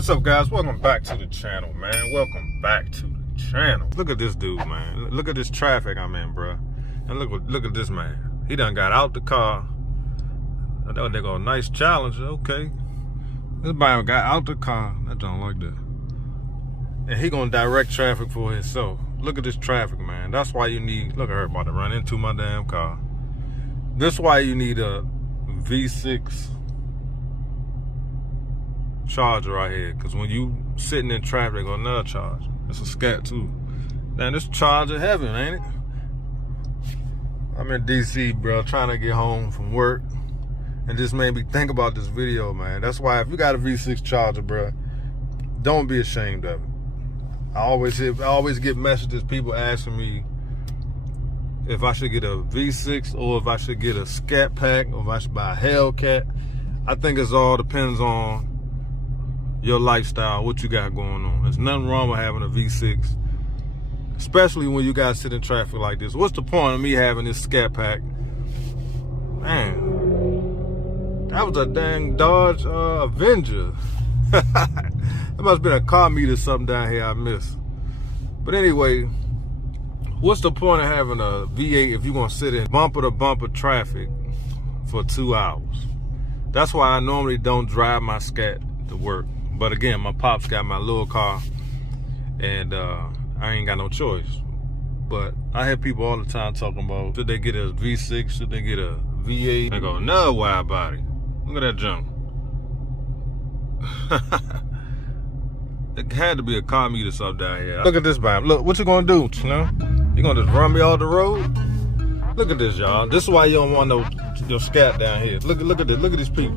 What's up, guys? Welcome back to the channel, man. Welcome back to the channel. Look at this dude, man. Look at this traffic I'm in, bro. And look at this man. He done got out the car. I thought they go, nice Challenger, okay. This man got out the car. I don't like that. And he gonna direct traffic for himself. Look at this traffic, man. That's why you need, look at her about to run into my damn car. This is why you need a V6 charger right here, because when you sitting in traffic, they go another charge. It's a Scat too. Man, this charger heavy, ain't it? I'm in DC, bro, trying to get home from work, and this made me think about this video, man. That's why if you got a V6 charger, bro, don't be ashamed of it. I always get messages, people asking me if I should get a V6 or if I should get a Scatpack or if I should buy a Hellcat. I think it all depends on your lifestyle, what you got going on. There's nothing wrong with having a V6, especially when you guys sit in traffic like this. What's the point of me having this Scatpack? Man, that was a dang Dodge Avenger. There must have been a car meet or something down here I missed. But anyway, what's the point of having a V8 if you're gonna sit in bumper to bumper traffic for 2 hours? That's why I normally don't drive my Scat to work. But again, my pops got my little car, and I ain't got no choice. But I hear people all the time talking about, should they get a V6, should they get a V8? I go, no, wide body. Look at that junk. It had to be a car meet or something down here. Look at this, man. Look, what you gonna do, you know? You gonna just run me off the road? Look at this, y'all. This is why you don't want no Scat down here. Look at this. Look at these people.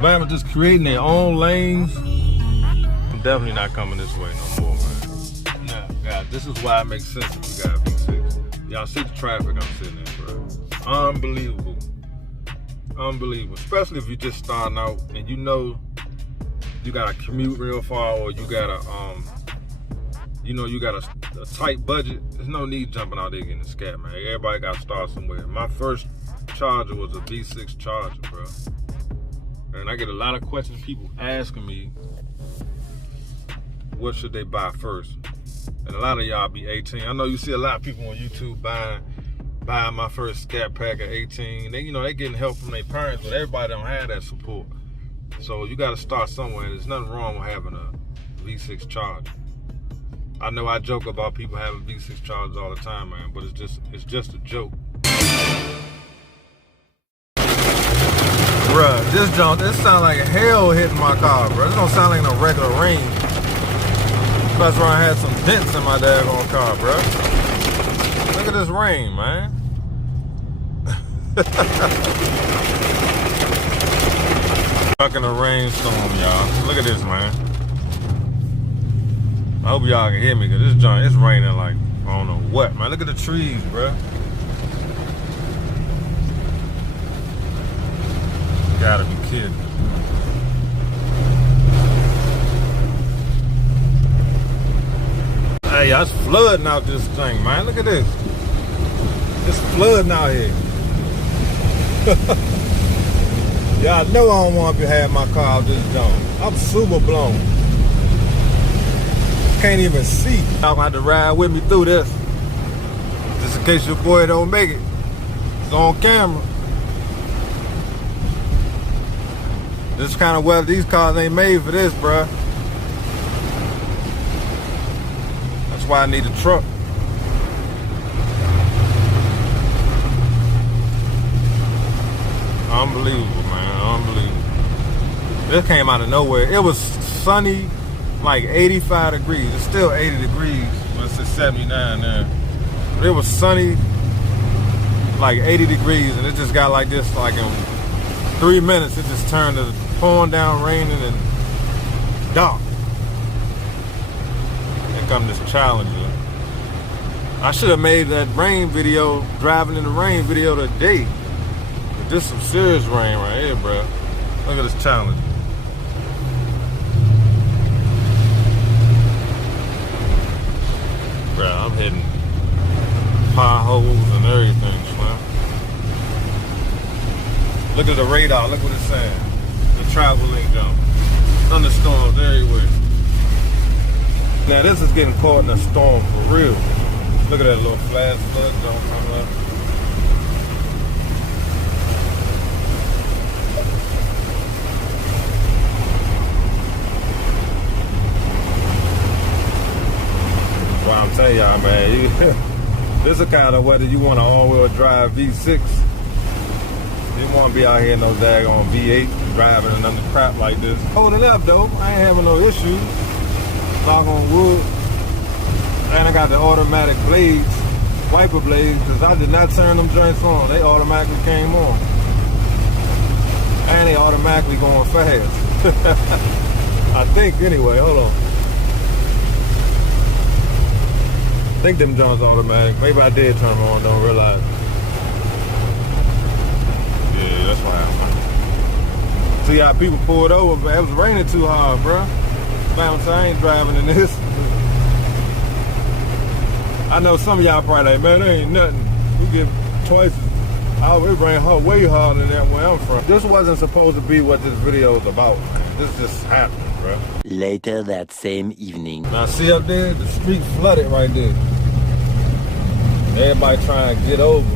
Man, just creating their own lanes. I'm definitely not coming this way no more, man. Nah, God, this is why it makes sense if you got a V6. Y'all see the traffic I'm sitting in, bro. Unbelievable. Unbelievable. Especially if you're just starting out and you know you gotta commute real far, or you gotta you got a tight budget. There's no need jumping out there getting a Scat, man. Everybody gotta start somewhere. My first charger was a V6 charger, bro. And I get a lot of questions, people asking me, what should they buy first? And a lot of y'all be 18. I know you see a lot of people on YouTube buying my first Scatpack at 18. They getting help from their parents, but everybody don't have that support. So you gotta start somewhere. There's nothing wrong with having a V6 charger. I know I joke about people having V6 chargers all the time, man, but it's just a joke. Bruh, this sound like hell hitting my car, bro. This don't sound like no regular rain. Plus, I had some dents in my daggone car, bro. Look at this rain, man. Stuck in a rainstorm, y'all. Look at this, man. I hope y'all can hear me, because this joint, it's raining like, I don't know what, man. Look at the trees, bro. Gotta be kidding. Hey, y'all, it's flooding out this thing, man. Look at this. It's flooding out here. Y'all know I don't want to have my car out this zone. I'm super blown. Can't even see. Y'all gonna have to ride with me through this. Just in case your boy don't make it. It's on camera. This kind of weather, these cars ain't made for this, bruh. That's why I need a truck. Unbelievable, man, unbelievable. This came out of nowhere. It was sunny, like 85 degrees. It's still 80 degrees, but it's at 79 now. But it was sunny, like 80 degrees, and it just got like this, like in 3 minutes, it just turned to pouring down, raining, and dark. Here come this Challenger. I should have made that rain video, driving in the rain video today. But this is some serious rain right here, bro. Look at this Challenger. Bro, I'm hitting potholes and everything, man. Look at the radar, look what it's saying. The traveling zone. thunderstorms everywhere. Now this is getting caught in a storm for real. Look at that little flash flood zone coming up. Well, I'm telling y'all, man, this is kind of whether you want an all-wheel drive V6. You don't want to be out here in no daggone V8 driving and under crap like this. Holding up though, I ain't having no issues. Knock on wood. And I got the automatic blades, wiper blades, because I did not turn them joints on. They automatically came on. And they automatically going fast. I think anyway, hold on. I think them joints automatic. Maybe I did turn them on, don't realize. Yeah, that's why. See how people pulled over, but it was raining too hard, bro. I ain't driving in this. I know some of y'all probably like, man, that ain't nothing. We get twice. It rain way harder than that where I'm from. This wasn't supposed to be what this video is about, man. This just happened, bro. Later that same evening. Now see up there, the street flooded right there. Everybody trying to get over.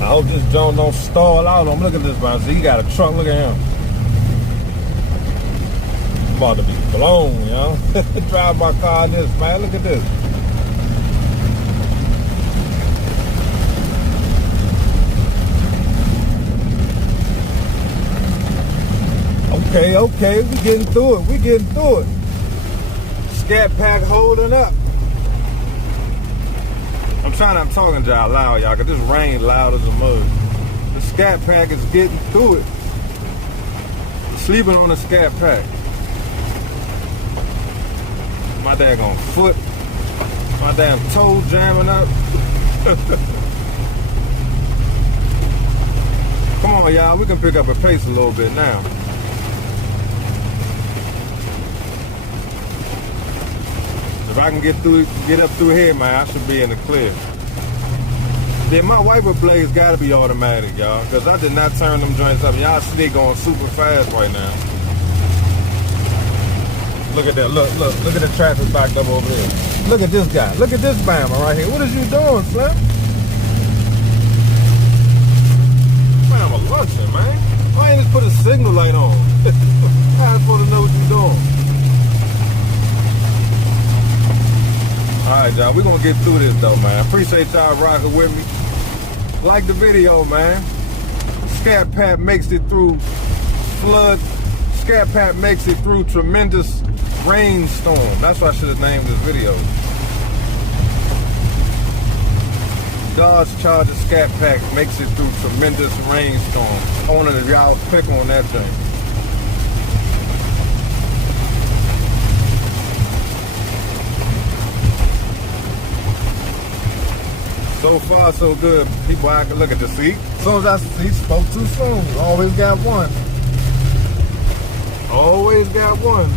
I hope this joint don't stall out. I'm looking at this man. See, he got a truck. Look at him. About to be blown, you know. Drive my car in this, man. Look at this. Okay, we getting through it. Scatpack holding up. I'm talking to y'all loud, y'all, because this rain loud as a mud. The Scatpack is getting through it. Sleeping on the Scatpack. My daggone foot, my damn toe jamming up. Come on, y'all, we can pick up a pace a little bit now. If I can get up through here, man, I should be in the clear. Then my wiper blades gotta be automatic, y'all, because I did not turn them joints up. Y'all see they going super fast right now. Look at that, look at the traffic backed up over there. Look at this guy, look at this bammer right here. What is you doing, Slim? Man, I'm lunching, man. Why ain't just put a signal light on? How am I supposed to know what you're doing? Alright, y'all, we're gonna get through this though, man. I appreciate y'all rocking with me. Like the video, man. Scatpack makes it through flood. Scatpack makes it through tremendous rainstorm. That's what I should have named this video. Dodge Charger Scatpack makes it through tremendous rainstorm. I wanted to y'all pick on that thing. So far, so good. People, I can look at the seat. As soon as I see, spoke too soon. Always got one. Always got one.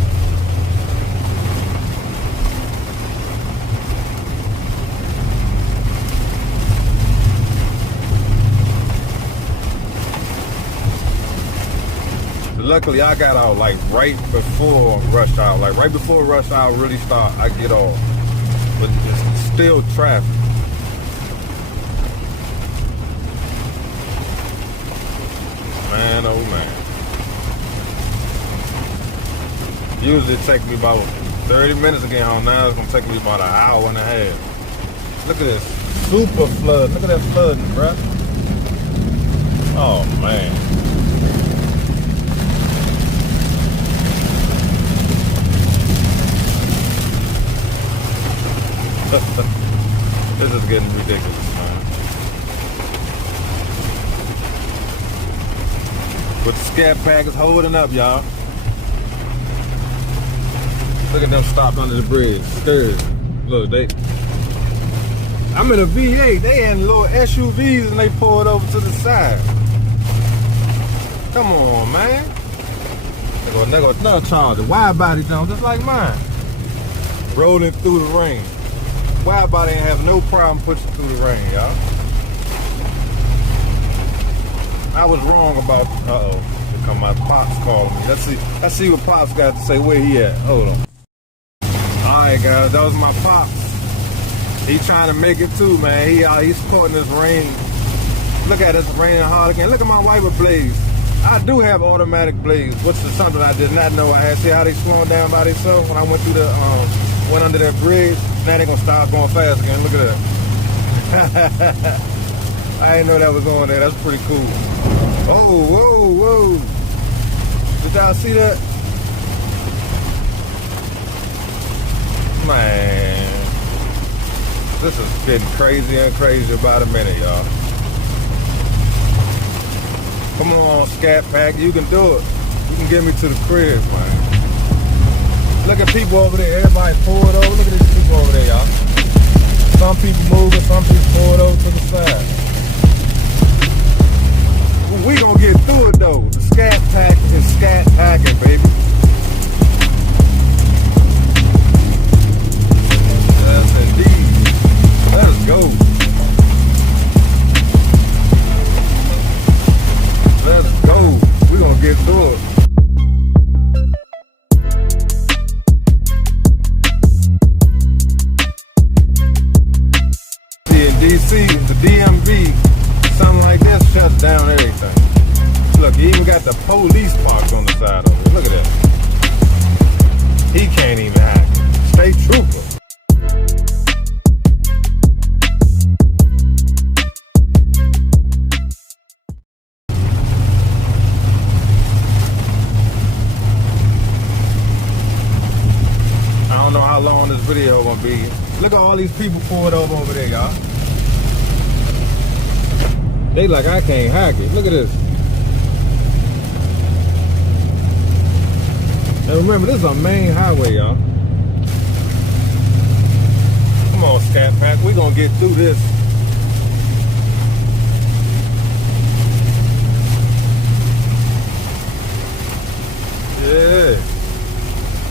Luckily, I got out like right before rush hour. Like right before rush hour really start, I get off. But it's still traffic. Man, oh man. Usually it takes me about 30 minutes to get home. Now it's gonna take me about an hour and a half. Look at this super flood. Look at that flooding, bruh. Oh man. This is getting ridiculous, man. But the Scatpack is holding up, y'all. Look at them stopped under the bridge. Scared. Look, I'm in a V8. They in little SUVs and they pulled over to the side. Come on, man. They go another Charger. Wide body jump just like mine. Rolling through the rain. Wide body ain't have no problem pushing through the rain, y'all. I was wrong about, the come my Pops calling me. Let's see what Pops got to say. Where he at? Hold on. Alright guys, that was my Pops. He trying to make it too, man. He's supporting this rain. Look at this raining hard again. Look at my wiper blades. I do have automatic blades, which is something I did not know I had. See how they slowing down by themselves when I went through the went under that bridge? Now they gonna start going fast again. Look at that. I didn't know that was on there. That's pretty cool. Oh, whoa, whoa. Did y'all see that? Man. This is getting crazier and crazier by the minute, y'all. Come on, Scatpack, you can do it. You can get me to the crib, man. Look at people over there. Everybody pulled over. Look at these people over there, y'all. Some people moving, some people pulled over to the side. We gonna get through it though. The Scatpack is Scatpacking, baby. Yes, indeed. Let's go. Let's go. We're gonna get through it. See, in DC, the DMV, something like this shuts down everything. Look, he even got the police parked on the side of it. Look at that. He can't even hack it. State trooper. I don't know how long this video gonna be. Look at all these people pulled over there, y'all. They like, I can't hack it. Look at this. And remember, this is a main highway, y'all. Come on, Scatpack. We're gonna get through this. Yeah.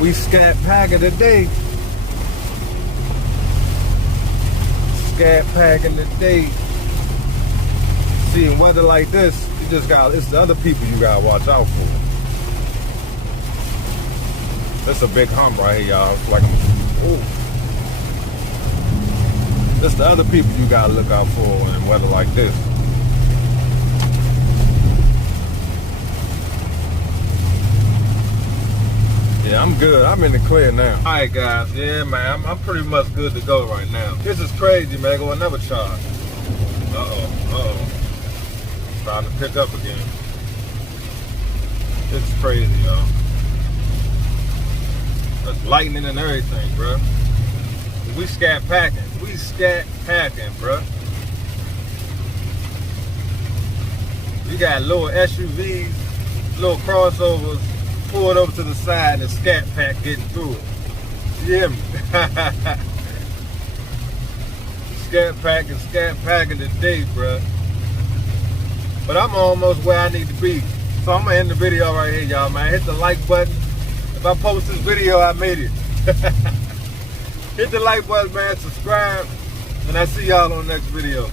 We Scatpacking today. Scatpacking today. See, in weather like this, you just got, it's the other people you gotta watch out for. That's a big hump right here, y'all. It's like, ooh. That's the other people you gotta look out for in weather like this. Yeah, I'm good. I'm in the clear now. All right, guys. Yeah, man. I'm pretty much good to go right now. This is crazy, man. Go another charge. Uh-oh. Trying to pick up again. This is crazy, y'all. That's lightning and everything, bro. We Scatpacking. We Scatpacking, bro. We got little SUVs, little crossovers, pulled over to the side and Scatpack getting through it. You hear me? Scatpacking today, bro. But I'm almost where I need to be. So I'm gonna end the video right here, y'all, man. Hit the like button. If I post this video, I made it. Hit the like button, man. Subscribe. And I see y'all on the next video.